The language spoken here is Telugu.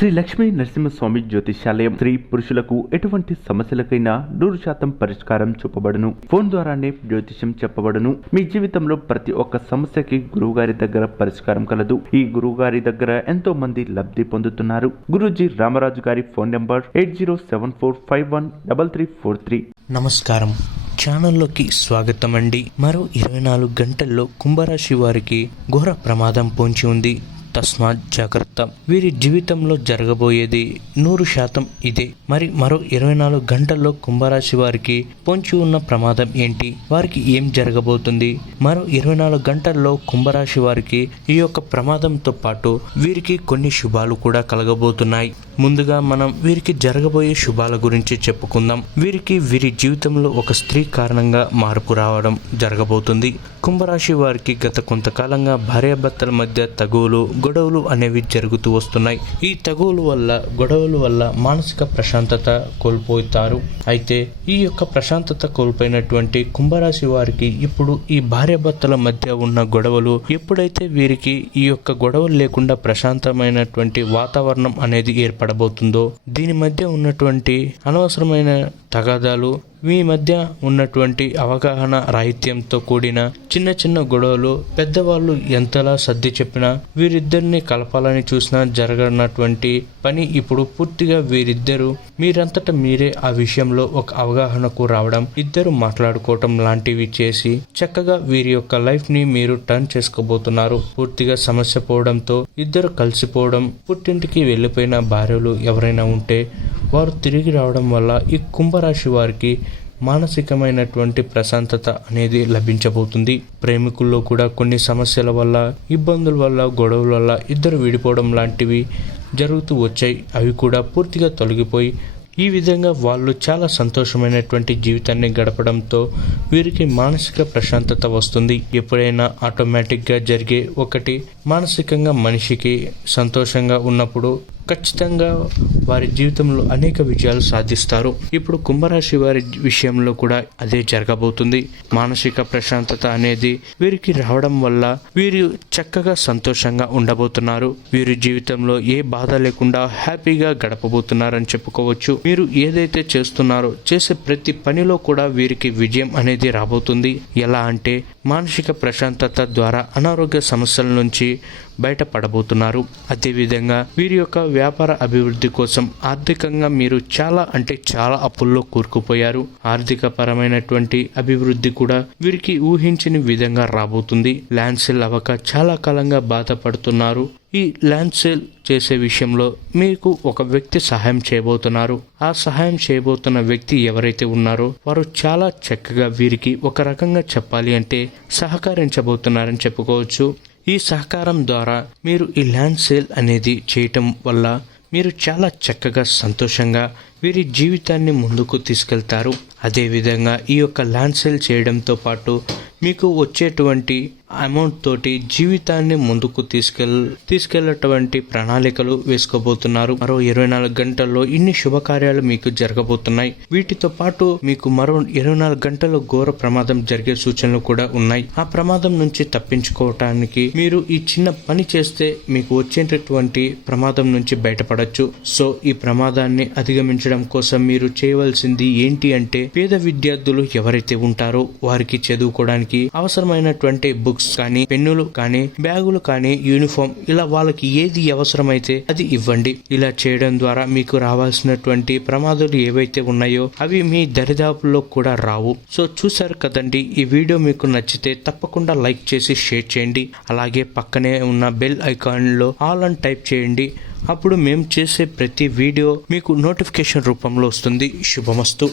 శ్రీ లక్ష్మీ నరసింహస్వామి జ్యోతిష్యాలయం స్త్రీ పురుషులకు ఎటువంటి సమస్యలకైనా 100% పరిష్కారం చూపబడును. ఫోన్ ద్వారానే జ్యోతిష్యం చెప్పబడును. మీ జీవితంలో ప్రతి ఒక్క సమస్యకి గురువుగారి దగ్గర పరిష్కారం కలదు. ఈ గురువుగారి దగ్గర ఎంతో మంది లబ్ధి పొందుతున్నారు. గురూజీ రామరాజు గారి ఫోన్ నంబర్ 8074513343. నమస్కారం, ఛానల్లోకి స్వాగతం అండి. మరో 24 గంటల్లో కుంభరాశి వారికి ఘోర ప్రమాదం పొంచి ఉంది. తస్మాత్ జాగ్రత్త. వీరి జీవితంలో జరగబోయేది 100% ఇదే. మరి మరో 24 గంటల్లో కుంభరాశి వారికి పొంచి ఉన్న ప్రమాదం ఏంటి, వారికి ఏం జరగబోతుంది? మరో 24 గంటల్లో కుంభరాశి వారికి ఈ యొక్క ప్రమాదంతో పాటు వీరికి కొన్ని శుభాలు కూడా కలగబోతున్నాయి. ముందుగా మనం వీరికి జరగబోయే శుభాల గురించి చెప్పుకుందాం. వీరి జీవితంలో ఒక స్త్రీ కారణంగా మార్పు రావడం జరగబోతుంది. కుంభరాశి వారికి గత కొంతకాలంగా భార్యాభర్తల మధ్య గొడవలు అనేవి జరుగుతూ వస్తున్నాయి. ఈ గొడవల వల్ల మానసిక ప్రశాంతత కోల్పోతారు. అయితే ఈ యొక్క ప్రశాంతత కోల్పోయినటువంటి కుంభరాశి వారికి ఇప్పుడు ఈ భార్యాభర్తల మధ్య ఉన్న గొడవలు ఎప్పుడైతే వీరికి ఈ యొక్క గొడవలు లేకుండా ప్రశాంతమైనటువంటి వాతావరణం అనేది ఏర్పడబోతుందో, దీని మధ్య ఉన్నటువంటి అనవసరమైన తగాదాలు, మీ మధ్య ఉన్నటువంటి అవగాహన రాహిత్యంతో కూడిన చిన్న గొడవలు పెద్దవాళ్ళు ఎంతలా సర్ది చెప్పినా వీరిద్దరిని కలపాలని చూసినా జరగనటువంటి పని ఇప్పుడు పూర్తిగా వీరిద్దరూ మీరంతటా మీరే ఆ విషయంలో ఒక అవగాహనకు రావడం, ఇద్దరు మాట్లాడుకోవటం లాంటివి చేసి చక్కగా వీరి యొక్క లైఫ్ ని మీరు టర్న్ చేసుకోబోతున్నారు. పూర్తిగా సమస్య పోవడంతో ఇద్దరు కలిసిపోవడం, పుట్టింటికి వెళ్ళిపోయిన భార్యలు ఎవరైనా ఉంటే వారు తిరిగి రావడం వల్ల ఈ కుంభరాశి వారికి మానసికమైనటువంటి ప్రశాంతత అనేది లభించబోతుంది. ప్రేమికుల్లో కూడా కొన్ని సమస్యల వల్ల, ఇబ్బందుల వల్ల, గొడవల వల్ల ఇద్దరు విడిపోవడం లాంటివి జరుగుతూ వచ్చాయి. అవి కూడా పూర్తిగా తొలగిపోయి ఈ విధంగా వాళ్ళు చాలా సంతోషమైనటువంటి జీవితాన్ని గడపడంతో వీరికి మానసిక ప్రశాంతత వస్తుంది. ఎప్పుడైనా ఆటోమేటిక్గా జరిగే ఒకటి, మానసికంగా మనిషికి సంతోషంగా ఉన్నప్పుడు ఖచ్చితంగా వారి జీవితంలో అనేక విజయాలు సాధిస్తారు. ఇప్పుడు కుంభరాశి వారి విషయంలో కూడా అదే జరగబోతుంది. మానసిక ప్రశాంతత అనేది వీరికి రావడం వల్ల వీరు చక్కగా సంతోషంగా ఉండబోతున్నారు. వీరి జీవితంలో ఏ బాధ లేకుండా హ్యాపీగా గడపబోతున్నారని చెప్పుకోవచ్చు. మీరు ఏదైతే చేస్తున్నారో చేసే ప్రతి పనిలో కూడా వీరికి విజయం అనేది రాబోతుంది. ఎలా అంటే మానసిక ప్రశాంతత ద్వారా అనారోగ్య సమస్యల నుంచి బయటపడబోతున్నారు. అదేవిధంగా వీరి యొక్క వ్యాపార అభివృద్ధి కోసం ఆర్థికంగా మీరు చాలా అప్పుల్లో కూరుకుపోయారు. ఆర్థిక పరమైనటువంటి అభివృద్ధి కూడా వీరికి ఊహించని విధంగా రాబోతుంది. ల్యాండ్ సేల్ అవ్వక చాలా కాలంగా బాధపడుతున్నారు. ఈ ల్యాండ్ సేల్ చేసే విషయంలో మీకు ఒక వ్యక్తి సహాయం చేయబోతున్నారు. ఆ సహాయం చేయబోతున్న వ్యక్తి ఎవరైతే ఉన్నారో వారు చాలా చక్కగా వీరికి ఒక రకంగా చెప్పాలి అంటే సహకరించబోతున్నారని చెప్పుకోవచ్చు. ఈ సహకారం ద్వారా మీరు ఈ ల్యాండ్ సేల్ అనేది చేయటం వల్ల మీరు చాలా చక్కగా సంతోషంగా వీరి జీవితాన్ని ముందుకు తీసుకెళ్తారు. అదేవిధంగా ఈ యొక్క ల్యాండ్ సేల్ చేయడంతో పాటు మీకు వచ్చేటువంటి అమౌంట్ తోటి జీవితాన్ని ముందుకు తీసుకెళ్లటువంటి ప్రణాళికలు వేసుకోబోతున్నారు. మరో 24 గంటల్లో ఇన్ని శుభకార్యాలు మీకు జరగబోతున్నాయి. వీటితో పాటు మీకు మరో 24 గంటల్లో ఘోర ప్రమాదం జరిగే సూచనలు కూడా ఉన్నాయి. ఆ ప్రమాదం నుంచి తప్పించుకోవటానికి మీరు ఈ చిన్న పని చేస్తే మీకు వచ్చేటటువంటి ప్రమాదం నుంచి బయటపడచ్చు. సో ఈ ప్రమాదాన్ని అధిగమించడం కోసం మీరు చేయవలసింది ఏంటి అంటే, పేద విద్యార్థులు ఎవరైతే ఉంటారో వారికి చదువుకోవడానికి అవసరమైనటువంటి బుక్స్ కానీ, పెన్నులు కానీ, బ్యాగులు కానీ, యూనిఫామ్, ఇలా వాళ్ళకి ఏది అవసరమైతే అది ఇవ్వండి. ఇలా చేయడం ద్వారా మీకు రావాల్సినటువంటి ప్రమాదాలు ఏవైతే ఉన్నాయో అవి మీ దరిదాపుల్లో కూడా రావు. సో చూసారు కదండి, ఈ వీడియో మీకు నచ్చితే తప్పకుండా లైక్ చేసి షేర్ చేయండి. అలాగే పక్కనే ఉన్న బెల్ ఐకాన్ లో ఆల్ అని టైప్ చేయండి. అప్పుడు మేము చేసే ప్రతి వీడియో మీకు నోటిఫికేషన్ రూపంలో వస్తుంది. శుభమస్తు.